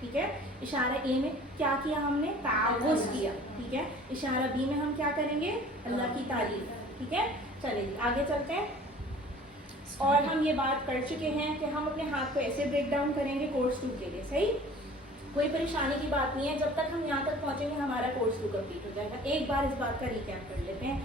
ٹھیک ہے. اشارہ اے میں کیا کیا ہم نے؟ تعوذ کیا. ٹھیک ہے. اشارہ بی میں ہم کیا کریں گے؟ اللہ کی تعریف. ٹھیک ہے. چلیں آگے چلتے ہیں. اور ہم یہ بات کر چکے ہیں کہ ہم اپنے ہاتھ کو ایسے بریک ڈاؤن کریں گے کورس 2 کے لیے. صحیح, کوئی پریشانی کی بات نہیں ہے. جب تک ہم یہاں تک پہنچیں گے ہمارا کورس 2 کمپلیٹ ہو جائے گا. ایک بار اس بات کا ریکیپ کر لیتے ہیں.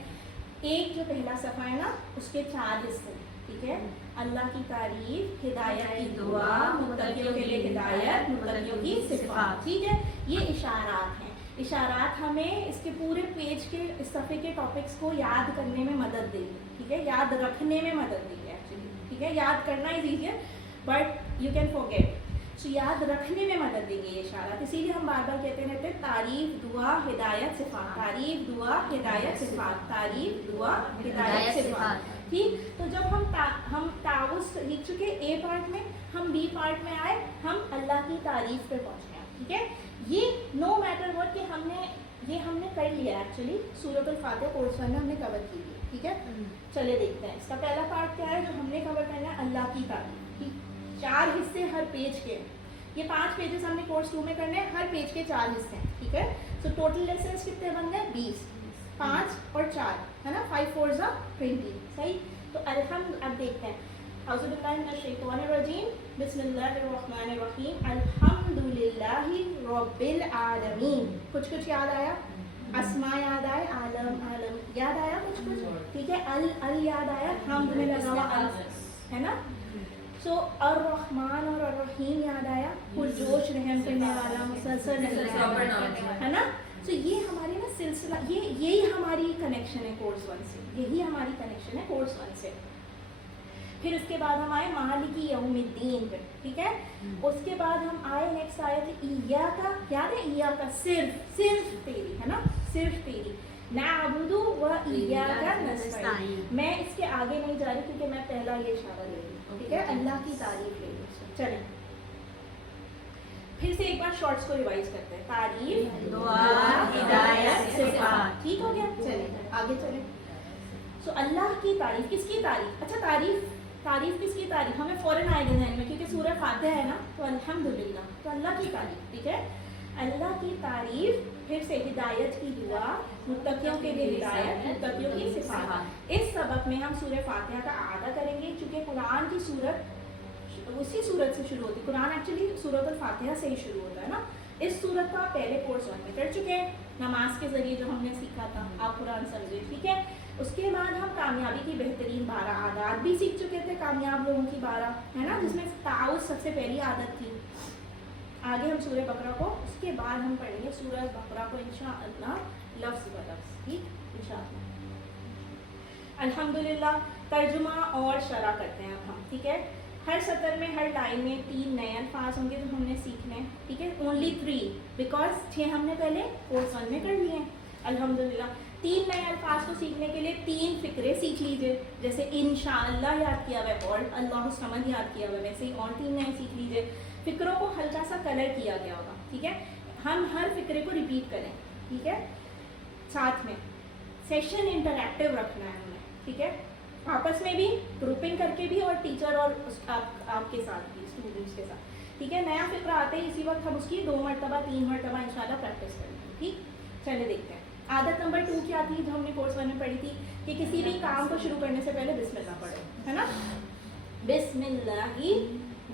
ایک جو پہلا صفحہ ہے نا اس کے 4 حصے. ٹھیک ہے. اللہ کی تعریف, ہدایت کی دعا, متقیوں کے لیے ہدایت, متقیوں کی صفات. ٹھیک ہے. یہ اشارات ہیں. اشارات ہمیں اس کے پورے پیج کے اس صفحے کے ٹاپکس کو یاد کرنے میں مدد دے گی. ٹھیک ہے. یاد رکھنے میں مدد دے گی ایکچولی. ٹھیک ہے. یاد کرنا is easier but you can forget. So یاد رکھنے میں مدد دیں گے یہ اشارات. اسی لیے ہم بار بار کہتے رہتے ہیں تعریف, دعا, ہدایت, صفات. تعریف, دعا, ہدایت, صفات. تعریف, دعا, ہدایت, صفات. ٹھیک. تو جب ہم تعوذ سیکھ چکے اے پارٹ میں, ہم بی پارٹ میں آئے, ہم اللہ کی تعریف پہ پہنچ گئے. ٹھیک ہے. یہ نو میٹر واٹ کہ ہم نے کر لیا ایکچولی. سورۃ الفاتحہ کورس 1 میں ہم نے کور کی ہے. ٹھیک ہے. چلے دیکھتے ہیں اس کا پہلا پارٹ کیا ہے جو ہم نے کور کرنا ہے. اللہ کی تعریف. ٹھیک. 4 حصے ہر پیج کے. یہ 5 پیجز ہم نے کورس 2 میں کرنے ہیں. ہر پیج کے 4 حصے ہیں. ٹھیک ہے. سو ٹوٹل لیسنس کتنے بن گئے؟ 20. 5 اور 4 ہے نا. 5 4 20. صحیح. تو اب دیکھتے ہیں. اعوذ باللہ من الشیطان الرجیم, بسم اللہ الرحمن الرحیم, الحمد للہ رب العالمین. کچھ یاد آیا؟ اسماء یاد آئے, عالم یاد آیا کچھ. ٹھیک ہے. ال یاد آیا, حمد میں لگا ہوا ال ہے نا. سو الرحمن اور الرحیم یاد آیا, پرجوش رحم کرنے والا, مسلسل ہے نا. تو یہ ہماری نا سلسلہ, یہی ہماری کنیکشن ہے کورس 1 سے. یہی ہماری کنیکشن ہے کورس 1 سے. پھر اس کے بعد ہم آئے مالک یوم الدین پہ. ٹھیک ہے. اس کے بعد ہم آئے نیکسٹ آئے تھے ایاکا. یاد ہے ایاکا؟ صرف تیری ہے نا, صرف تیری. نعبد و ایاکا نستعین. میں اس کے آگے نہیں جا رہی کیونکہ میں پہلا یہ اشارہ لے رہی ہوں. ٹھیک ہے. اللہ کی تعریف لے رہی ہوں. چلیں پھر سے ایک بار شارٹس کو ریوائز کرتے ہیں. تعریف, دعا, ہدایت, صفات. ٹھیک ہو گیا. چلیں آگے چلیں. سو اللہ کی تعریف. کس کی تعریف؟ اچھا تعریف کس کی تعریف ہمیں فوراً آئے گا ذہن میں کیونکہ سورہ فاتحہ ہے نا. تو الحمدللہ, تو اللہ کی تعریف. ٹھیک ہے. اللہ کی تعریف. پھر سے ہدایت کی دعا, متقیوں کے لیے ہدایت, متقیوں کی صفات. اس سبق میں ہم سورہ فاتحہ کا اعادہ کریں گے چونکہ قرآن کی سورت اسی سورت سے شروع ہوتی ہے. قرآن ایکچولی سورۃ الفاتحہ سے ہی شروع ہوتا ہے نا. اس سورت کو آپ پہلے کورس 1 میں کر چکے ہیں نماز کے ذریعے جو ہم نے سیکھا تھا. آپ قرآن سمجھے. ٹھیک ہے. اس کے بعد ہم کامیابی کی بہترین 12 عادات بھی سیکھ چکے تھے. کامیاب لوگوں کی 12 ہے نا, جس میں تعاوذ سب سے پہلی عادت تھی. آگے ہم سورہ بقرہ کو, اس کے بعد ہم پڑھیں گے سورہ بقرہ کو انشاءاللہ لفظ بلفظ. ٹھیک انشاءاللہ. الحمدللہ. ترجمہ اور شرح کرتے ہیں اب ہم. ٹھیک ہے. ہر سطر میں, ہر لائن میں 3 نئے الفاظ ہوں گے جو ہم نے سیکھنے ہیں. ٹھیک ہے. اونلی 3 بیکاز 6 ہم نے پہلے کورس 1 میں کر لیے ہیں. الحمدللہ. 3 نئے الفاظ کو سیکھنے کے لیے 3 فقرے سیکھ لیجئے. جیسے انشاءاللہ یاد کیا ہوا ہے اور اللہ الصمد یاد کیا ہوا ہے, ویسے ہی اور 3 نئے سیکھ لیجئے. فقروں کو ہلکا سا کلر کیا گیا ہوگا. ٹھیک ہے. ہم ہر فقرے کو ریپیٹ کریں. ٹھیک ہے. ساتھ میں سیشن انٹریکٹیو رکھنا ہے ہمیں. ٹھیک ہے. آپس میں بھی گروپنگ کر کے بھی اور ٹیچر اور آپ کے ساتھ بھی, اسٹوڈنٹس کے ساتھ. ٹھیک ہے. نیا فقرہ آتے ہی اسی وقت ہم اس کی 2 مرتبہ 3 مرتبہ انشاءاللہ پریکٹس کریں گے. ٹھیک. چلے دیکھتے ہیں. عادت نمبر 2 کیا تھی جو ہم نے کورس 1 میں پڑھی تھی کہ کسی بھی کام کو شروع کرنے سے پہلے بسم اللہ پڑھو, ہے نا. بسم اللہ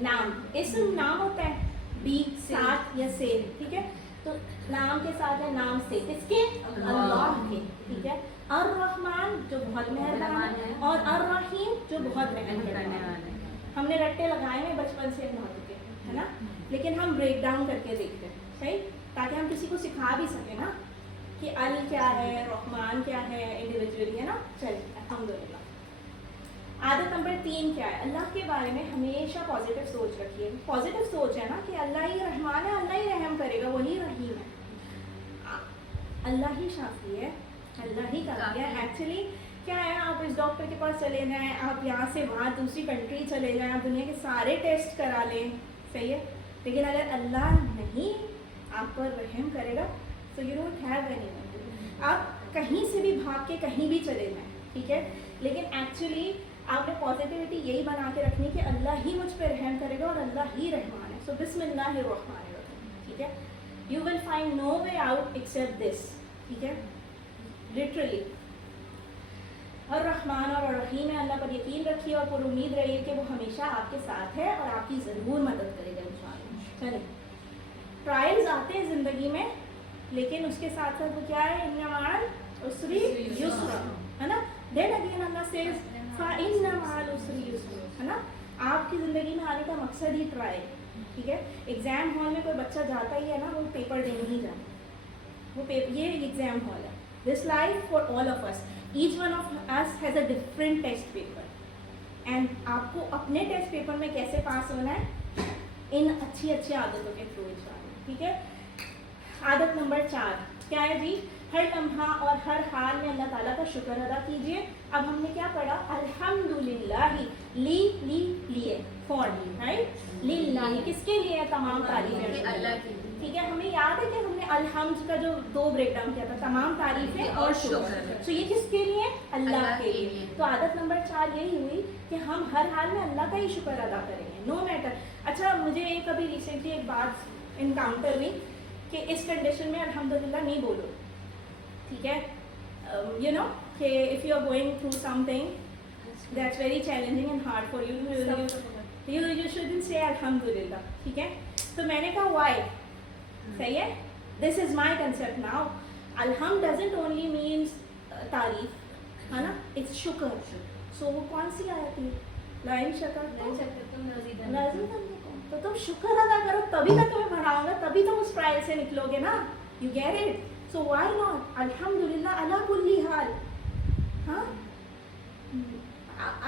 نام, اسم نام ہوتا ہے, بی ساتھ یا سے. ٹھیک ہے. تو نام کے ساتھ ہے, نام سے کس کے؟ اللہ کے. ٹھیک ہے. الرحمن جو بہت مہربان ہے, اور الرحیم جو بہت رحم کرنے والا ہے. ہم نے رٹے لگائے ہیں بچپن سے بہت کے, ہے نا, لیکن ہم بریک ڈاؤن کر کے دیکھتے ہیں. صحیح. تاکہ ہم کسی کو سکھا بھی سکیں نا کہ ال کیا ہے, رحمان کیا ہے, انڈیویجولی, ہے نا. چلیے الحمدللہ. عادت نمبر 3 کیا ہے؟ اللہ کے بارے میں ہمیشہ پازیٹیو سوچ رکھیے. پازیٹیو سوچ ہے نا کہ اللہ ہی رحمان ہے, اللہ ہی رحم کرے گا, وہی رحیم ہے, اللہ ہی شافی ہے, اللہ ہی کافی ہے. ایکچولی کیا ہے, آپ اس ڈاکٹر کے پاس چلے جائیں, آپ یہاں سے وہاں دوسری کنٹری چلے جائیں, آپ دنیا کے سارے ٹیسٹ کرا لیں, صحیح ہے, لیکن اگر اللہ نہیں آپ پر رحم کرے گا so you don't have anyone. آپ کہیں سے بھی بھاگ کے کہیں بھی چلے جائیں. ٹھیک ہے. لیکن ایکچولی آپ نے پازیٹیوٹی یہی بنا کے رکھنی کہ اللہ ہی مجھ پہ رحم کرے گا اور اللہ ہی رحمان ہے. سو بسم اللہ الرحمن الرحیم. ठीक है. You will find no way out except this, ठीक है, literally. और रहमान और रहीम है, अल्लाह पर यकीन रखिए और पर उम्मीद रहिए कि वो हमेशा आपके साथ है और आपकी ज़रूर मदद करेगा इंशाअल्लाह. चलिए, ट्रायल्स आते हैं ज़िंदगी में, लेकिन उसके साथ साथ वो क्या है, इन्ना मअल उसरी युस्रा, है ना. देन अगेन अल्लाह सेज फ़इन्ना मअल उसरी युस्रा, है ना. आपकी ज़िंदगी में आने का मकसद ही ट्रायल, ठीक है. एग्ज़ाम हॉल में कोई बच्चा जाता ही है ना, वो पेपर देने ही जाता, वो ये एग्ज़ाम हॉल है. This life for all of us, each one of us has a different test paper, and आपको अपने टेस्ट पेपर में कैसे पास होना है, इन अच्छी अच्छी आदतों के थ्रू इंशाअल्लाह, ठीक है. आदत नंबर 4 क्या है जी, हर लम्हा और हर हाल में अल्लाह ताला का शुक्र अदा कीजिए. अब हमने क्या पढ़ा, अल्हम्दुलिल्लाहि, लिए फॉर, राइट, लिल्लाहि किसके लिए, तमाम तारीफें अल्लाह की, ठीक है. हमें याद है कि हमने अल्हम्द का जो 2 ब्रेक डाउन किया था, तमाम तारीफें और शुक्र, तो ये किसके लिए, अल्लाह के लिए. तो आदत नंबर 4 यही हुई कि हम हर हाल में अल्लाह का ही शुक्र अदा करेंगे, नो मैटर. अच्छा, मुझे एक अभी रिसेंटली एक बात इनकाउंटर हुई कि इस कंडीशन में अल्हम्दुलिल्लाह नहीं बोलो, ठीक है. यू नो कि if you are going through something that's very challenging and hard for you, you shouldn't say अल्हम्दुलिल्लाह, ठीक है. तो मैंने कहा व्हाई, सही है, this is my concept now. अल्हम्द डजंट ओनली मीन्स तारीफ, है ना, इट्स शुक्र. सो वो कौन सी आयत थी, लाइन शकर तो तुम शुक्र अदा करो, तभी तो तुम्हें बढ़ाऊंगा, तभी तुम उस ट्रायल से निकलोगे ना. You get it. So why not अल्हम्दुलिल्लाह अला कुल्ली हाल. हाँ,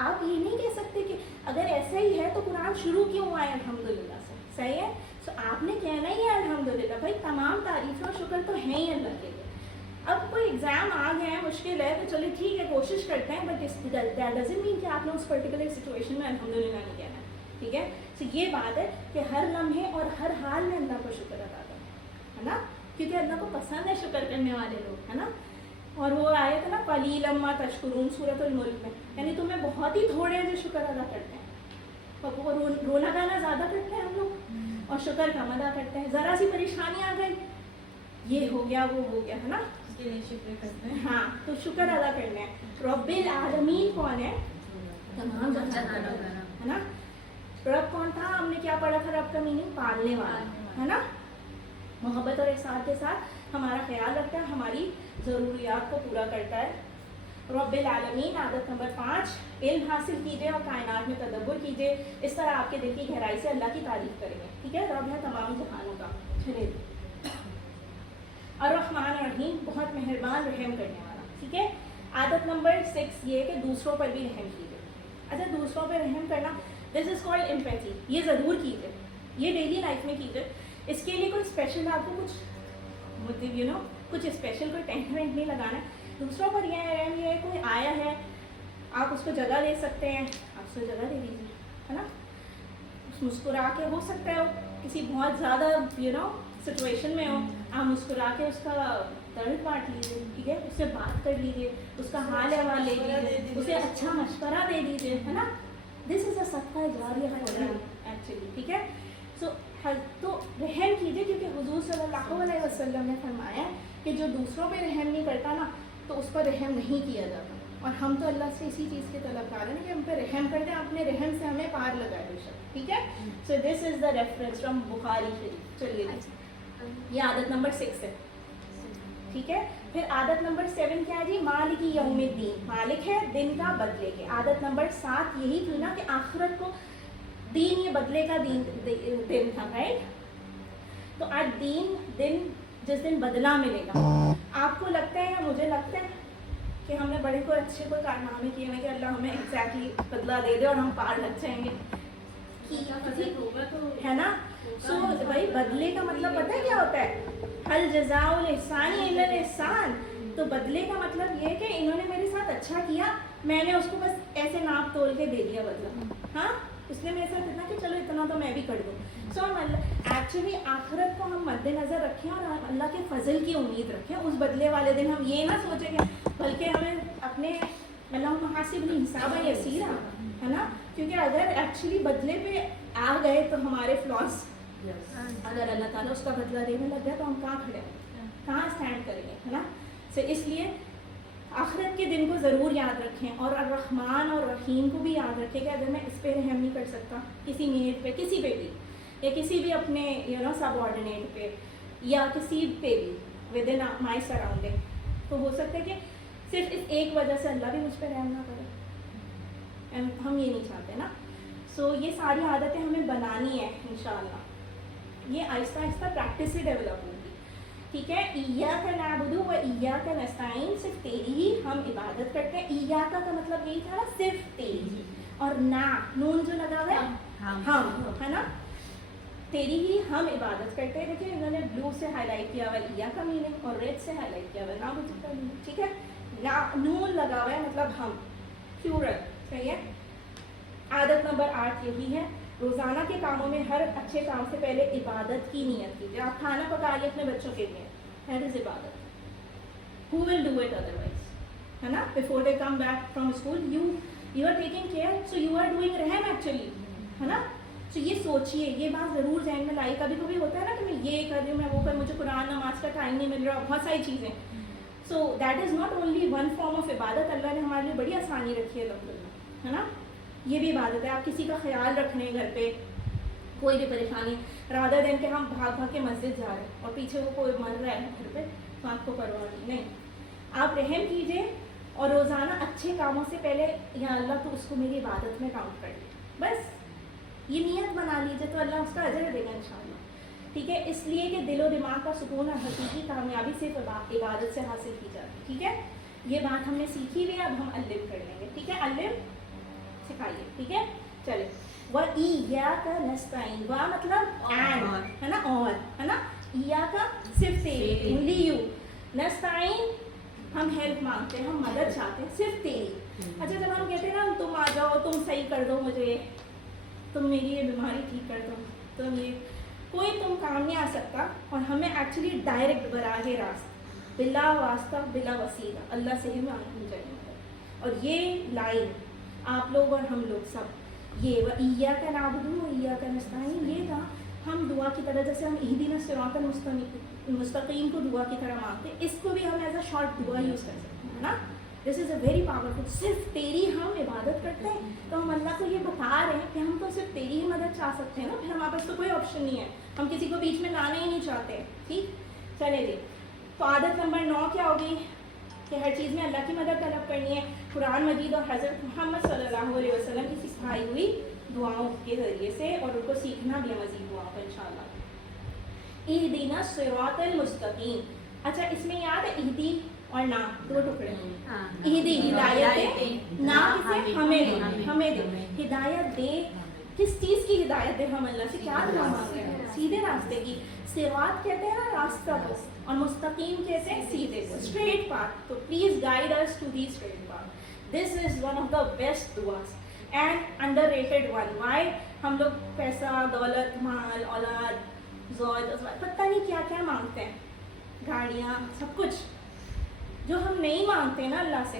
आप ये नहीं कह सकते कि अगर ऐसा ही है तो कुरान शुरू क्यों हुआ है अल्हम्दुलिल्लाह से, सही है. सो आपने कहना ही है अल्हम्दुलिल्लाह, भाई तमाम तारीफ़ और शुक्र तो है ही अल्लाह के लिए. अब कोई एग्ज़ाम आ गया है, मुश्किल है, तो चलिए ठीक है, कोशिश करते हैं, बट दैट डजंट मीन कि आपने उस पर्टिकुलर सिचुएशन में अल्हम्दुलिल्लाह नहीं कहना है, ठीक है. तो ये बात है कि हर लम्हे और हर हाल में अल्लाह को शुक्र अदा करो, है ना, क्योंकि अल्लाह को पसंद है शुक्र करने वाले लोग, है ना. और वो आए थे ना क़लीलन मा तशकुरून सूरतुल मुल्क में, यानी तुम्हें बहुत ही थोड़े हैं जो शुक्र अदा करते हैं, और वो रोना गाना ज़्यादा करते हैं हम लोग और शुक्र कम अदा करते हैं. ज़रा सी परेशानी आ गई, ये हो गया वो हो गया, है ना, उसके लिए शुक्र करते हैं. हाँ, तो शुक्र अदा करना है. रब्बिल आलमीन कौन है, तमाम जहानों का, है ना. रब कौन था, हमने क्या पढ़ा था, रब का मीनिंग पालने वाला, है ना. मोहब्बत और एहसान के साथ हमारा ख्याल रखता है, हमारी ज़रूरियात को पूरा करता है. रब्बिल आलमीन. आदत नंबर 5, इल्म हासिल कीजिए और कायनात में तदब्बुर कीजिए, इस तरह आपके दिल की गहराई से अल्लाह की तारीफ़ करेंगे, ठीक है. रब है तमाम जहानों का. चलिए, और रहमान रहीम, बहुत मेहरबान रहम करने वाला, ठीक है. आदत नंबर 6 ये कि दूसरों पर भी रहम कीजिए. अच्छा, दूसरों पर रहम करना, दिस इज़ कॉल्ड एम्पैथी. ये ज़रूर कीजिए, ये डेली लाइफ में कीजिए. इसके लिए कोई स्पेशल आपको कुछ मतलब यू नो कुछ स्पेशल कोई टेंट वेंट नहीं लगाना है. दूसरों पर यह रहम, ये कोई आया है, आप उसको जगह दे सकते हैं, आप उसको जगह दे दीजिए, है ना. मुस्कुरा के, हो सकता है किसी बहुत ज़्यादा यू नो सिचुएशन में हो, आप मुस्कुरा के उसका दर्द बांट लीजिए, ठीक है, उससे बात कर लीजिए, उसका हाल अहवाल ले लीजिए, उसे अच्छा मशवरा दे दीजिए, है ना. दिस इज़ अ सदका जारिया एक्चुअली, ठीक है. सो तो रहम कीजिए, क्योंकि हुजूर सल्लल्लाहु अलैहि वसल्लम ने फरमाया कि जो दूसरों पे रहम नहीं करता ना, तो उस पर रहम नहीं किया जाता. और हम तो अल्लाह से इसी चीज़ के तलबकार हैं कि हम पे रहम कर दें, अपने रहम से हमें पार लगाए बेशक, ठीक है. So this is the reference from Bukhari Sharif. चलिए, ये आदत नंबर 6 है, ठीक है. फिर आदत नंबर 7 क्या है जी, मालिकी यौमिद्दीन. मालिक है दिन का, बदले के. आदत नंबर 7 यही थी ना कि आखिरत को दीन, ये बदले का दिन था, राइट. तो आज दिन जिस दिन बदला मिलेगा, आपको लगता है या मुझे लगता है कि हमने बड़े कोई अच्छे कोई कारनामे किए हैं कि अल्लाह हमें एग्जैक्टली बदला दे दे और हम पार लग जाएंगे, है ना. सो भाई बदले का मतलब पता है क्या होता है, हल जज़ाउल इहसानी इल्लल इहसान. तो बदले का मतलब ये है कि इन्होंने मेरे साथ अच्छा किया, मैंने उसको बस ऐसे नाप तोल के दे दिया बदला. हाँ, इसलिए मेरे साथ इतना कि चलो इतना तो मैं भी कर दूँ. सो एक्चुअली आखिरत को हम मद्देनज़र रखें और अल्लाह के फजल की उम्मीद रखें. उस बदले वाले दिन हम ये ना सोचेंगे, बल्कि हमें अपने मतलब मुहासिबनी हिसाब यसीरा, है ना. क्योंकि अगर एक्चुअली बदले पे आ गए तो हमारे फ्लॉस अगर अल्लाह ताला उसका बदला देने लग गया तो हम कहाँ खड़े हैं, कहाँ स्टैंड करेंगे, है ना। सो इसलिए आखिरत के दिन को ज़रूर याद रखें और अर्रहमान और रहीम को भी याद रखें कि अगर मैं इस पे रहम नहीं कर सकता, किसी मेट पे, किसी पे भी, या किसी भी अपने सबऑर्डिनेट पे, या किसी पे भी विद इन माई सराउंडिंग, तो हो सकता है कि सिर्फ इस एक वजह से अल्लाह भी मुझ पर रहम ना करे, एंड हम ये नहीं चाहते ना। सो ये सारी आदतें हमें बनानी है इंशाअल्लाह, ये आहिस्ता आहिस्ता प्रैक्टिस से डेवलप होगी, ठीक है। इय्याका नअबुदु व इय्याका नस्तईन, सिर्फ तेरी ही हम इबादत करते हैं। इय्याका का मतलब यही था ना, सिर्फ तेरी, और ना नून जो लगा हुआ है हम, है ना, तेरी ही हम इबादत करते हैं। देखिए इन्होंने ब्लू से हाईलाइट किया हुआ इय्याका मीनिंग और रेड से हाईलाइट किया हुआ नाबुदु का मीनिंग, ठीक है। ना नून लगा हुआ है मतलब हम, प्लूरल, सही है। आदत नंबर 8 यही है, रोज़ाना के कामों में हर अच्छे काम से पहले इबादत की नियत कीजिए। आप खाना पका लिए अपने बच्चों के लिए, दैट इज़ इबादत, who will do it otherwise, है ना। Before they come back from school you are taking care, so you are doing रहम एक्चुअली, है ना। तो ये सोचिए, ये बात ज़रूर जहन में लाई। कभी कभी होता है ना कि मैं ये कर रही हूँ, मैं वो कर, मुझे कुरान नमाज का टाइम नहीं मिल रहा, बहुत सारी चीज़ें। So that is not only one form of इबादत, अल्लाह ने हमारे लिए बड़ी आसानी रखी है अल्हम्दुलिल्लाह, है ना। ये भी इबादत है। आप किसी का ख्याल रख रहे हैं घर पे, कोई भी परेशानी, राधा दिन के हम भाग भाग के मस्जिद जा रहे हैं और पीछे वो कोई मर रहा है घर पे, तो आपको परवाह नहीं। आप रहम कीजिए और रोज़ाना अच्छे कामों से पहले, या अल्लाह तो उसको मेरी इबादत में काउंट कर लीजिए, बस ये नियत बना लीजिए तो अल्लाह उसका अजर देगा इंशाअल्लाह, ठीक है। इसलिए कि दिलो दिमाग का सुकून और हकीकी कामयाबी सिर्फ इबादत से हासिल की जाती है, ठीक है। ये बात हमने सीखी भी है, अब हम अल्लिम कर लेंगे, ठीक है। अल्लिम सिखाइए, ठीक है। चले, व इय्याका नस्तईन, व मतलब एंड, है ना, और, है ना। इय्याका सिर्फ तेरी, ओनली यू, नस्तईन हम हेल्प मांगते हैं, हम मदद चाहते हैं, सिर्फ तेरी। अच्छा, जब हम कहते हैं ना तुम आ जाओ, तुम सही कर दो मुझे, तुम मेरी ये बीमारी ठीक कर दो, तुम ये, कोई तुम काम नहीं आ सकता, और हमें एक्चुअली डायरेक्ट बराहे रास्त बिला वास्ता बिला वसीला अल्लाह से ही मांगनी चाहिए। और ये लाइन आप लोग और हम लोग सब, ये व इय्याका नअबुदु व इय्याका नस्तईन, ये था हम दुआ की तरह, जैसे हम इहदिना सिरातल मुस्तकीम को दुआ की तरह मांगते हैं, इसको भी हम एज अ शॉर्ट दुआ यूज़ कर सकते हैं, है ना। This is a very powerful. सिर्फ तेरी हम इबादत करते हैं तो हम अल्लाह को ये बता रहे हैं कि हम तो सिर्फ तेरी ही मदद चाह सकते हैं ना, फिर हमारे पास तो कोई ऑप्शन नहीं है, हम किसी को बीच में लाना ही नहीं चाहते, ठीक। चले जी, तो आदत नंबर 9 क्या होगी कि हर चीज़ में अल्लाह की मदद तलब करनी है। कुरान मजीद और हज़रत मोहम्मद सल्लल्लाहु अलैहि वसल्लम की सिखाई हुई दुआओं के ज़रिए से, और उनको सीखना भी है मजीद दुआओं को इंशाअल्लाह। इहदिना सिरातल मुस्तकीम, अच्छा इसमें याद है इहदी और ना, दो टुकड़े, इहदी हिदायत, ना किसे, हमें दे हिदायत दे, किस चीज़ की हिदायत दे, हम अल्लाह से क्या दुआ मांग रहे हैं, सीधे रास्ते की। सिरात कहते हैं ना रास्ता को, और मुस्तकीम कहते हैं सीधे को, स्ट्रेट पाथ। तो please guide us to the straight path. This is one of the best दुआस एंड अंडररेटेड वन। व्हाई? हम लोग पैसा, दौलत, माल, औलाद, ज़ौज, पता नहीं क्या क्या मांगते हैं, गाड़ियाँ, सब कुछ जो हम नहीं मांगते ना अल्लाह से,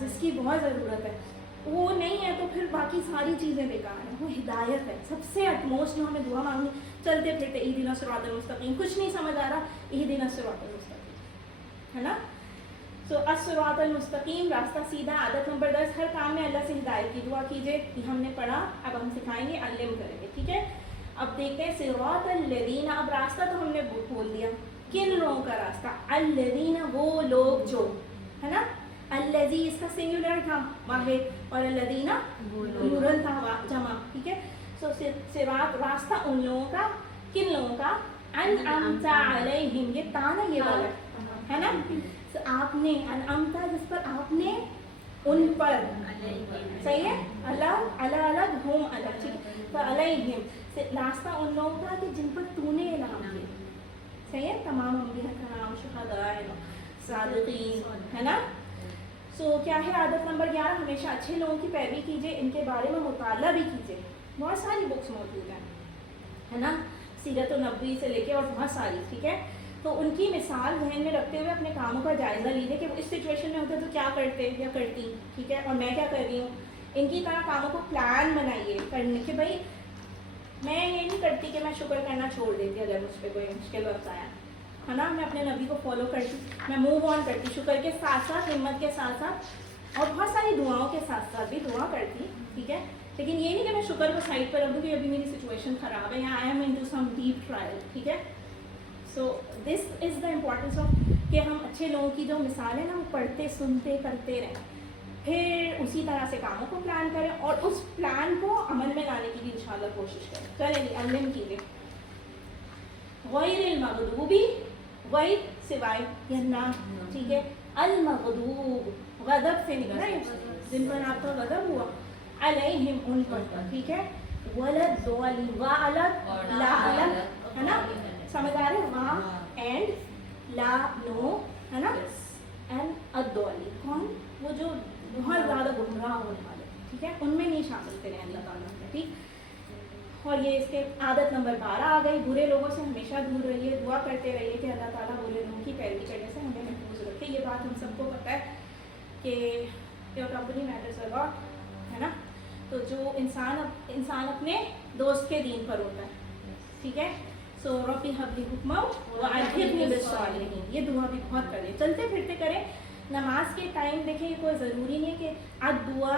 जिसकी बहुत ज़रूरत है, वो नहीं है तो फिर बाकी सारी चीज़ें बेकार हैं। वो हिदायत है सबसे अटमोस्ट जो हमें दुआ मांगनी। चलते फिरते इहदिना सिरातल मुस्तकीम, कुछ नहीं समझ आ रहा, इहदिना सिरातल मुस्तकीम, है ना। सो अस्सिरातल मुस्तकीम, रास्ता सीधा। आदत नंबर 10, हर काम में अल्लाह से हिदायत की दुआ कीजिए। ये हमने पढ़ा, अब हम सिखाएंगे, अल्लिम करेंगे, ठीक है। अब देखते हैं सिरातल लज़ीना, अब रास्ता तो हमने बोल दिया, किन लोगों का रास्ता, अल्लज़ीना वो लोग जो, है ना। अल्लज़ी इसका सिंगुलर था वाहिद, और अल्लज़ीना प्लूरल था जमा, ठीक है। सो सिरात रास्ता उन लोगों का, किन लोगों का, अनअमता अलैहिम, ये ताना ये वाला है ना। तो आपने अनअमता, जिस पर आपने, उन पर, सही है, अलग अलग अलग हम अलग, ठीक है। तो अलैहिम रास्ता उन लोगों का कि जिन पर तूने इनाम दिया, सही है, तमाम अंबिया कराम, शुहदा, सादिकीन, है ना। सो क्या है आदत नंबर 11, हमेशा अच्छे लोगों की पैरवी कीजिए, इनके बारे में मुताला भी कीजिए। बहुत सारी बुक्स मौजूद हैं, है ना, सीरत नबवी से लेके और बहुत सारी, ठीक है। तो उनकी मिसाल ध्यान में रखते हुए अपने कामों का जायज़ा लीजिए कि वो इस सिचुएशन में होते तो क्या करते या करती, ठीक है, और मैं क्या कर रही हूँ। इनकी तरह कामों को प्लान बनाइए करने के, भाई میں یہ نہیں کرتی کہ میں شکر کرنا چھوڑ دیتی اگر مجھ پہ کوئی مشکل وقت آیا ہے نا. میں اپنے نبی کو فالو کرتی, میں موو آن کرتی شکر کے ساتھ ساتھ, ہمت کے ساتھ ساتھ اور بہت ساری دعاؤں کے ساتھ ساتھ بھی دعا کرتی, ٹھیک ہے. لیکن یہ نہیں کہ میں شکر کو سائڈ پر رکھ دوں کہ ابھی میری سچویشن خراب ہے یا I am into some deep trial, ٹھیک ہے. سو دس از دا امپورٹینس آف کہ ہم اچھے لوگوں کی جو مثال ہے نا وہ پڑھتے سنتے کرتے رہیں, پھر اسی طرح سے کاموں کو پلان کریں اور اس پلان کو عمل میں لانے کی بھی انشاءاللہ کوشش کریں. چلیں جی علم کیجیے. غیر المغضوبی, غیر سوائے یا نہ, ٹھیک ہے. المغضوب غضب سے نکلا ہے, جن پر آپ کا غضب ہوا, علیہم ان پر, ٹھیک ہے. ولضالین, وا الگ لا الگ ہے نا, سمجھ آ رہے ہیں, وا اینڈ لا نو ہے نا, اینڈ الضالین کون, وہ جو بہت زیادہ گمراہ ہونے والے, ٹھیک ہے, ان میں نہیں شامل کریں اللہ تعالیٰ نے, ٹھیک. اور یہ اس کے عادت نمبر 12 آ گئی, برے لوگوں سے ہمیشہ دور رہیے, دعا کرتے رہیے کہ اللہ تعالیٰ برے لوگوں کی پیروی کرنے سے ہمیں محفوظ رکھے. یہ بات ہم سب کو پتہ ہے کہ یور کمپنی میٹرز اے لاٹ, ہے نا. تو جو انسان اپنے دوست کے دین پر ہوتا ہے, ٹھیک ہے. سو ربی حبلی حکمہ وألحقنی بالصالحین, یہ دعا بھی بہت کریں, چلتے پھرتے کریں. نماز کے ٹائم دیکھیں, یہ کوئی ضروری نہیں ہے کہ اب دعا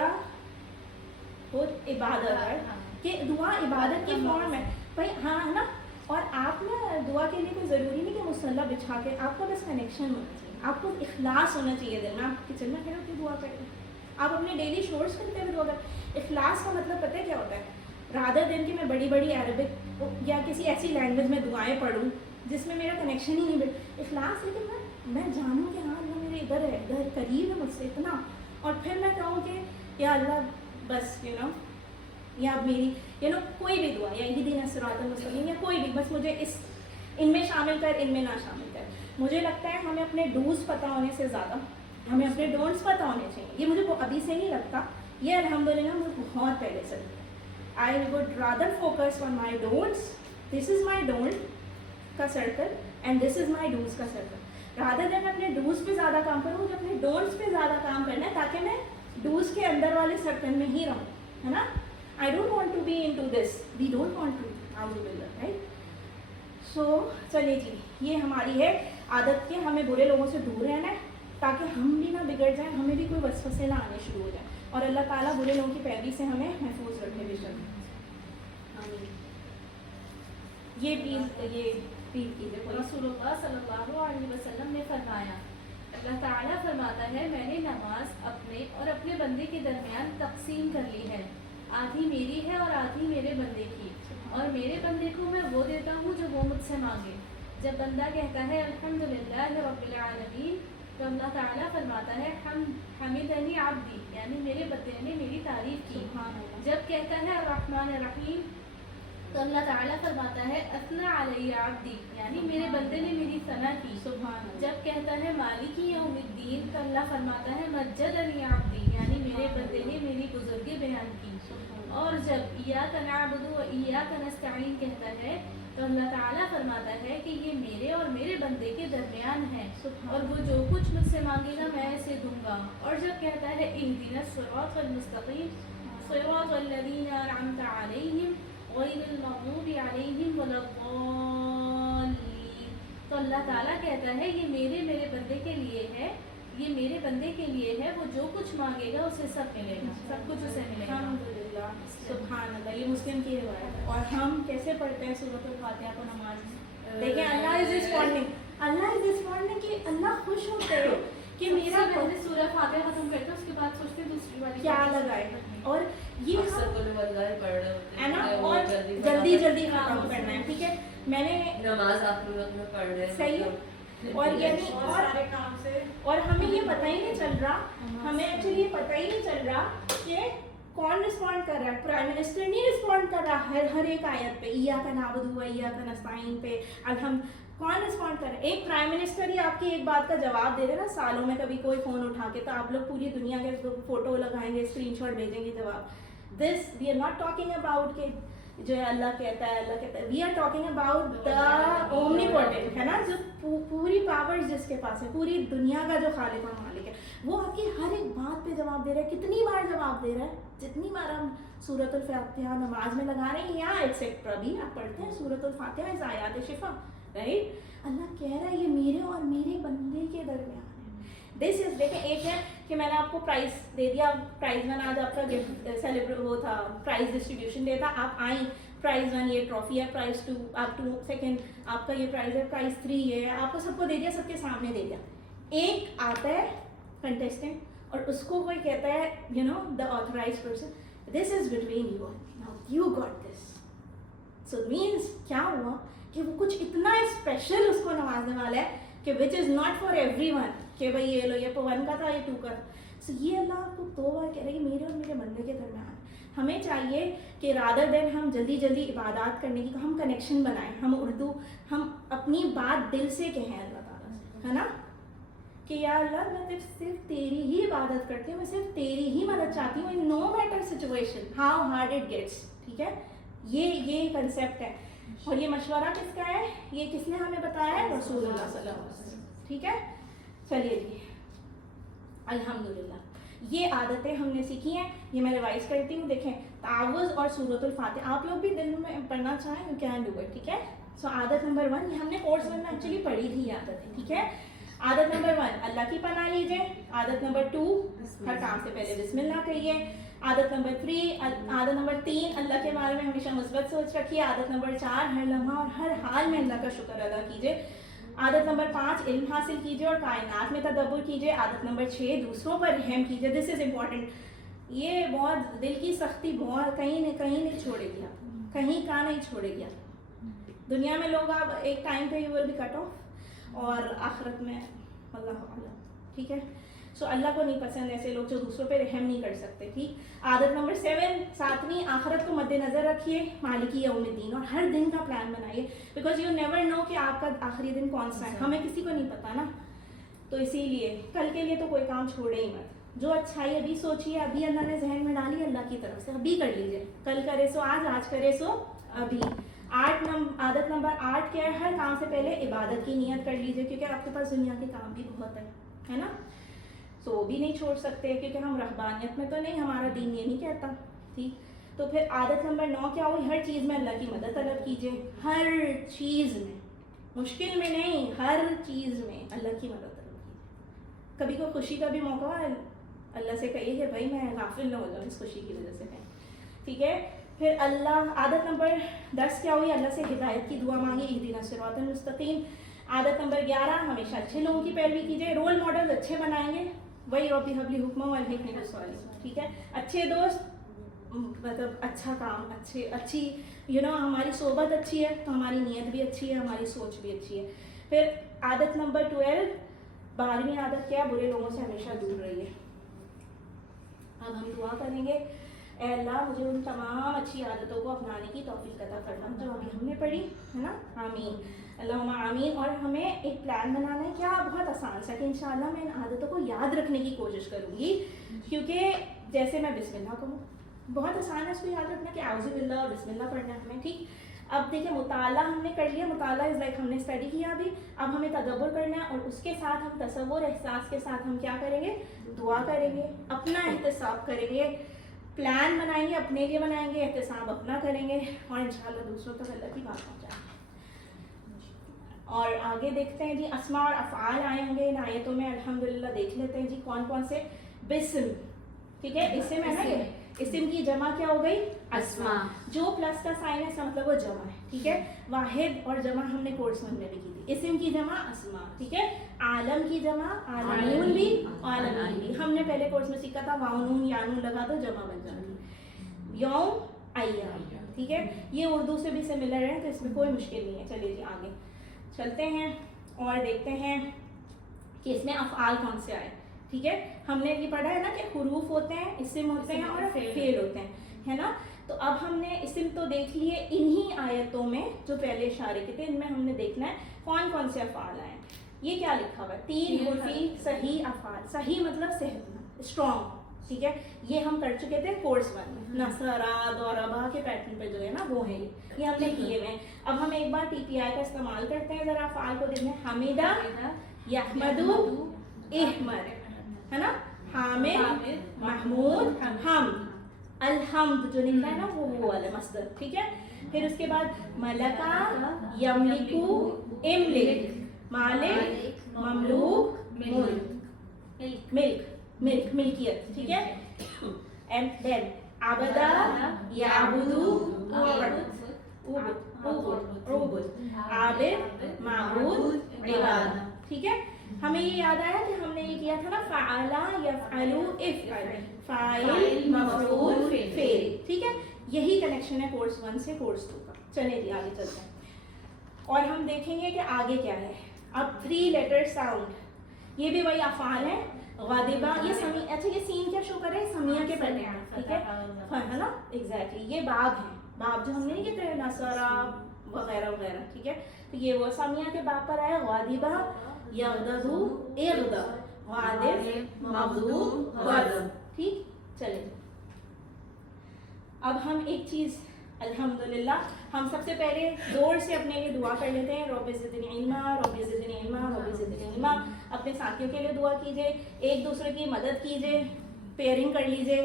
بہت عبادت ہے, کہ دعا عبادت کی فارم ہے بھائی, ہاں ہے نا. اور آپ نا دعا کے لیے کوئی ضروری نہیں کہ مصلی بچھا کے, آپ کا بس کنیکشن ہونا چاہیے, آپ کو اخلاص ہونا چاہیے دل میں. آپ کچن میں کھڑے ہو کے دعا کریں, آپ اپنے ڈیلی شورس کرتے ہوئے دعا کریں. اخلاص کا مطلب پتہ ہے کیا ہوتا ہے, رادر دین کہ میں بڑی بڑی عربک یا کسی ایسی لینگویج میں دعائیں پڑھوں جس میں میرا کنیکشن ہی نہیں. اخلاص لیکن میں جانوں کہ ہاں اللہ میرے ادھر ہے, ادھر قریب ہے مجھ سے اتنا, اور پھر میں کہوں کہ یا اللہ بس یا میری کوئی بھی دعا, یا اہدنا الصراط المستقیم, یا کوئی بھی, بس مجھے ان میں شامل کر, ان میں نہ شامل کر. مجھے لگتا ہے ہمیں اپنے ڈوز پتہ ہونے سے زیادہ ہمیں اپنے ڈونٹس پتہ ہونے چاہیے. یہ مجھے ابھی سے نہیں لگتا, یہ الحمدللہ مجھے بہت پہلے سے لگتا ہے. I would rather focus on my don'ts. This is my don't کا circle and this is my do's کا circle. rather than اپنے do's پہ زیادہ کام کروں, مجھے اپنے don'ts پہ زیادہ کام کرنا ہے تاکہ میں do's کے اندر والے circle میں ہی رہوں, ہے نا. I don't want to be into this. We don't want to. right? So چلیے جی, یہ ہماری ہے عادت کہ ہمیں برے لوگوں سے دور رہنا ہے تاکہ ہم بھی نہ بگڑ جائیں, ہمیں بھی کوئی وسوسے نہ آنے شروع ہو جائیں, اور اللہ تعالیٰ برے لوگوں کی پیروی سے ہمیں محفوظ رکھے بے شک. یہ پلیز یہ ریڈ کیجیے. رسول اللہ صلی اللہ علیہ وسلم نے فرمایا, اللہ تعالیٰ فرماتا ہے میں نے نماز اپنے اور اپنے بندے کے درمیان تقسیم کر لی ہے, آدھی میری ہے اور آدھی میرے بندے کی, اور میرے بندے کو میں وہ دیتا ہوں جو وہ مجھ سے مانگے. جب بندہ کہتا ہے الحمدللہ رب العالمین, تو اللہ تعالیٰ فرماتا ہے حمدنی عبدی, یعنی میرے بندے نے میری تعریف کی. جب کہتا ہے الرحمن الرحیم, تو اللہ تعالیٰ فرماتا ہے اثنا علی عبدی, یعنی میرے بندے نے میری ثنا کی. جب کہتا ہے مالکی یوم الدین, تو اللہ فرماتا ہے مجدنی عبدی, یعنی میرے بندے نے میری بزرگی بیان کی. اور جب ایاک نعبد و ایاک نستعین کہتا ہے, تو اللہ تعالیٰ فرماتا ہے کہ یہ میرے اور میرے بندے کے درمیان ہے, اور وہ جو کچھ مجھ سے مانگے گا میں اسے دوں گا. اور جب کہتا ہے اہدنا الصراط المستقیم صراط الذین انعمت علیہم غیر المغضوب علیہم ولا الضالین, تو اللہ تعالیٰ کہتا ہے یہ میرے بندے کے لیے ہے, یہ میرے بندے کے لیے ہے, وہ جو کچھ مانگے گا اسے سب ملے گا, سب کچھ اسے ملے گا. الحمدللہ, سبحان اللہ. یہ مسلم کی روایت ہے. اور ہم کیسے پڑھتے ہیں سورۃ الفاتحہ کو نماز میں, دیکھیں اللہ از رسپونڈنگ کہ اللہ خوش ہوتے ہیں کہ میرا پہلے سورہ فاتحہ ختم کرتے ہیں, اس کے بعد سوچتے ہیں دوسری والی کیا لگائے, اور یہ ہے نا, اور جلدی ختم کرنا ہے, ٹھیک ہے. میں نے نماز آخری وقت میں پڑھ رہے ہیں, صحیح, اور یعنی اور ہمیں یہ پتہ ہی نہیں چل رہا, ہمیں ایکچولی یہ پتہ ہی نہیں چل رہا کہ کون رسپونڈ کر رہا ہے. پرائم منسٹر نہیں رسپونڈ کر رہا ہر ایک آیت پہ, ایاک نعبد و ایاک نستعین پہ کون رسپونڈ کر رہا ہے. ایک پرائم منسٹر ہی آپ کی ایک بات کا جواب دے رہے نا سالوں میں کبھی کوئی فون اٹھا کے, تو آپ لوگ پوری دنیا کے فوٹو لگائیں گے, اسکرین شاٹ بھیجیں گے جواب. This we are not talking about کہ جو ہے اللہ کہتا ہے, we are talking about the omnipotent, ہے نا, جو پوری पावर्स जिसके पास है, पूरी दुनिया का जो खालिक और मालिक है, वो आपकी हर एक बात पे जवाब दे रहा है। कितनी बार जवाब दे रहा है? जितनी बार हम सूरतुल फातिहा नमाज में लगा रहे हैं या एक्सेट्रा भी आप पढ़ते हैं सूरतुल फातिहा इस आयात शिफा, राइट? अल्लाह कह रहा है ये मेरे और मेरे बंदे के दरमियान है। दिस इज, देखें, एक है कि मैंने आपको प्राइस दे दिया, प्राइज वन आज आपका गिफ्ट सेलिब्रेट वो था, प्राइज डिस्ट्रीब्यूशन डे था, आप आई, प्राइज वन ये ट्रॉफी है, प्राइज टू आप 2 सेकेंड आपका ये प्राइज है, प्राइज 3 ये है, आपको सबको दे दिया, सबके सामने दे दिया। एक आता है कंटेस्टेंट और उसको कोई कहता है you know the authorised person, this is between you, now you got this. So means क्या हुआ कि वो कुछ इतना स्पेशल उसको नवाजने वाला है कि which is not for everyone, कि भाई ये लो, ये 1 का था, ये 2 का था। सो ये अल्लाह आपको 2 बार कह रहा है कि मेरे और मेरे बंदे के दरमियान। हमें चाहिए कि रादर देन हम जल्दी जल्दी इबादत करने की, हम कनेक्शन बनाएं, हम अपनी बात दिल से कहें अल्लाह ताला से, है ना, कि या अल्लाह मैं सिर्फ तेरी ही इबादत करती हूँ, मैं सिर्फ तेरी ही मदद चाहती हूँ, no matter situation how hard it gets. ठीक है, ये कंसेप्ट है। और ये मशवरा किसका है? ये किसने हमें बताया है? रसूलुल्लाह सल्लल्लाहु अलैहि वसल्लम। ठीक है, चलिए जी, अल्हम्दुलिल्लाह ये आदतें हमने सीखी हैं, ये मैं रिवाइज करती हूँ। देखें, तावुज़ और सूरतुल फातिहा आप लोग भी दिन में पढ़ना चाहें यू कैन डू इट। ठीक है, सो आदत नंबर 1 ये हमने कोर्स में एक्चुअली पढ़ी थी आदतें। ठीक है, आदत नंबर 1 अल्लाह की पनाह लीजिए। आदत नंबर 2 हर काम से पहले बिस्मिल्लाह कहिए। आदत नंबर 3 अल्लाह के बारे में हमेशा मुस्बत सोच रखिए। आदत नंबर 4 हर लम्हा और हर हाल में अल्लाह का शुक्र अदा कीजिए। आदत नंबर 5 इल्म हासिल कीजिए और कायनात में तदब्बुर कीजिए। आदत नंबर 6 दूसरों पर रहम कीजिए। दिस इज़ इम्पॉर्टेंट, ये बहुत दिल की सख्ती बहुत कहीं नहीं छोड़ेगी, आप कहीं का नहीं छोड़ेगी। आप दुनिया में लोग आप एक टाइम पे you will be cut off और आखिरत में अल्लाह अल्लाह। ठीक है, सो अल्लाह को नहीं पसंद ऐसे लोग जो दूसरों पे रहम नहीं कर सकते। ठीक, आदत नंबर 7 आखिरत को मद्देनज़र रखिए, मालिकी यौमिद्दीन, और हर दिन का प्लान बनाइए, बिकॉज यू नेवर नो कि आपका आखिरी दिन कौन सा है, हमें किसी को नहीं पता ना। तो इसीलिए कल के लिए तो कोई काम छोड़े ही मत, जो अच्छाई अभी सोचिए, अभी अल्लाह ने जहन में डाली अल्लाह की तरफ से, अभी कर लीजिए। कल करे सो आज करे सो अभी। आदत नंबर 8 क्या है? हर काम से पहले इबादत की नियत कर लीजिए, क्योंकि आपके पास दुनिया के काम भी बहुत है ना, तो वो भी नहीं छोड़ सकते, क्योंकि हम रहबानियत में तो नहीं, हमारा दीन ये नहीं कहता। ठीक, तो फिर आदत नंबर 9 क्या हुई? हर चीज़ में अल्लाह की मदद तलब कीजिए, हर चीज़ में, मुश्किल में नहीं, हर चीज़ में अल्लाह की मदद तलब कीजिए। कभी कोई खुशी का भी मौका अल्लाह से कहिए कि भाई मैं गाफिल न हो जाऊँ इस खुशी की वजह से कहीं। ठीक है, फिर आदत नंबर 10 क्या हुई? अल्लाह से हिदायत की दुआ मांगी, इहदिना सिरातल मुस्तकीम। आदत नंबर 11 हमेशा अच्छे लोगों की पैरवी कीजिए, रोल मॉडल अच्छे बनाएंगे, वही रब्बी हबली हुक्म वल हिकमत बिस्सालिहीन। ठीक है, अच्छे दोस्त, मतलब अच्छा काम, अच्छी यू नो हमारी सोबत अच्छी है तो हमारी नीयत भी अच्छी है, हमारी सोच भी अच्छी है। फिर आदत नंबर 12 आदत क्या? बुरे लोगों से हमेशा दूर रहिए। अब हम दुआ करेंगे, ऐ अल्लाह मुझे उन तमाम अच्छी आदतों को अपनाने की तौफीक अता फरमा जो अभी हमने पढ़ी है ना, आमीन अल्लाहुम्मा आमीन। और हमें एक प्लान बनाना है, क्या बहुत आसान सा, कि इंशाल्लाह मैं इन आदतों को याद रखने की कोशिश करूँगी, क्योंकि जैसे मैं बिस्मिल्लाह कहूँ, बहुत आसान है इसको याद रखना कि आउज़ु बिल्लाह और बिस्मिल्लाह पढ़ना है हमें। ठीक, अब देखिए मुताला हमने कर लिया, मुताला इज़ लाइक हमने स्टडी किया अभी, अब हमें तदब्बुर करना है, और उसके साथ हम तसव्वुर एहसास के साथ हम क्या करेंगे? दुआ करेंगे, अपना एहतिसाब करेंगे, प्लान बनाएंगे, अपने लिए बनाएंगे, एहतिसाब अपना करेंगे, और इंशाल्लाह दूसरों तक अल्लाह की बात पहुँचाएंगे। और आगे देखते हैं जी, अस्मा और अफ़आल आए होंगे इन आयतों में, अल्हम्दुलिल्लाह देख लेते हैं जी कौन कौन से। बिस्म, ठीक है, इस्म है ना, ये इस्म की जमा क्या हो गई? अस्मा। जो प्लस का साइन है इसका मतलब वो जमा है। ठीक है, वाहिद और जमा हमने कोर्स में भी की थी, इस्म की जमा अस्मा। ठीक है, आलम की जमा आलमून भी, आलमीन भी हमने पहले कोर्स में सीखा था, वाउनून यानून लगा दो जमा बन जाती। यौम अय्याम, ठीक है, ये उर्दू से भी सिमिलर है तो इसमें कोई मुश्किल नहीं है। चलिए जी आगे चलते हैं और देखते हैं कि इसमें अफ़आल कौन से आए। ठीक है, हमने ये पढ़ा है ना कि हुरूफ होते हैं, इस्म होते हैं और फेल होते हैं, है ना। तो अब हमने इस्म तो देख लिए इन्हीं आयतों में जो पहले इशारे के थे, इनमें हमने देखना है कौन कौन से अफ़आल आए। ये क्या लिखा हुआ है? 3 हुर्फी सही अफ़आल। सही मतलब सेहतमंद, स्ट्रॉन्ग, ٹھیک ہے. یہ ہم کر چکے تھے کورس 1 میں. نصرا ضربا کے پیٹرن پہ جو ہے نا وہ ہے یہ ہم نے کیے ہوئے ہیں. اب ہم ایک بار TPI کا استعمال کرتے ہیں, ذرا افعال کو دیکھیں. حمیدہ یحمدو احمد, ہے نا. حامد محمود حمد. الحمد جو نکلا ہے نا وہ والا مصدر, ٹھیک ہے. پھر اس کے بعد ملکا یملکو املک, مالک مملوک ملک, ملک ملکیت, ٹھیک ہے. اینڈ دین عبدا یعبدو عبد, عابد معبود عبادہ, ٹھیک ہے. ہمیں یہ یاد آیا کہ ہم نے یہ کیا تھا نا فعلا یفعلو افعل, فاعل مفعول فعل, ٹھیک ہے. یہی کنیکشن ہے کورس 1 سے کورس 2 کا. چلیں جی آگے چلتے ہیں اور ہم دیکھیں گے کہ آگے کیا ہے. اب 3 لیٹر ساؤنڈ, یہ بھی وہی افعال ہیں. غاضبہ یہ اچھا یہ سین کیا شو کرے, سمیہ کے پہلے, ٹھیک ہے, ہے نا. ایگزیکٹلی یہ باب ہیں, باب جو ہم نے نہیں کہتے ہیں نصرا وغیرہ وغیرہ, ٹھیک ہے. تو یہ وہ سمیہ کے باب پر آیا. غاضبہ یغضب اغضب, غاضب مغضوب غضب, ٹھیک. چلیں اب ہم ایک چیز الحمدللہ ہم سب سے پہلے زور سے اپنے لیے دعا کر لیتے ہیں. رب زدنی علما, رب زدنی علما, رب زدنی علما. اپنے ساتھیوں کے لیے دعا کیجیے, ایک دوسرے کی مدد کیجیے, پیئرنگ کر لیجیے.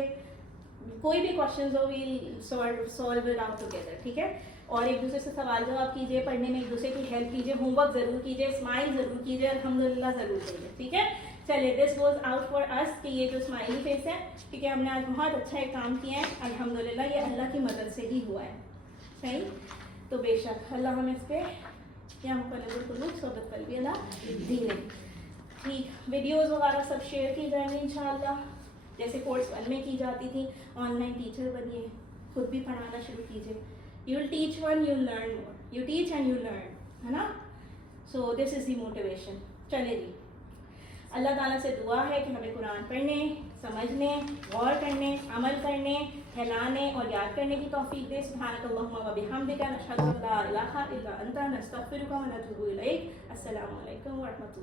کوئی بھی کوشچنز ہو we'll solve it out together, ٹھیک ہے. اور ایک دوسرے سے سوال جواب کیجیے, پڑھنے میں ایک دوسرے کی ہیلپ کیجیے, ہوم ورک ضرور کیجیے, اسمائل ضرور کیجیے, الحمدللہ ضرور کیجیے, ٹھیک ہے. چلیے دس واز آؤٹ فار اس کہ یہ جو اسمائلی فیس ہے, ٹھیک ہے, ہم نے آج بہت اچھا ایک کام کیا ہے الحمدللہ. یہ اللہ کی مدد سے ہی ہوا ہے, صحیح. تو بے شک اللہ ہمیں اس پہ یا مقلب القلوب ثبت قلبی اللہ دے. ٹھیک, ویڈیوز وغیرہ سب شیئر کی جائیں گی انشاءاللہ, جیسے کورس 1 میں کی جاتی تھی. آن لائن ٹیچر بنیے, خود بھی پڑھانا شروع کیجیے. You will teach one, you will learn more. You teach and you learn, ہے نا. So this is the motivation. چلے جی, اللہ تعالیٰ سے دعا ہے کہ ہمیں قرآن پڑھنے, سمجھنے, غور کرنے, عمل کرنے, پھیلانے اور یاد کرنے کی توفیق دے. سبحانک اللہم و بحمدک, نشہد ان لا الہ الا انت, نستغفرک و نتوب الیک. السلام علیکم ورحمۃ اللہ.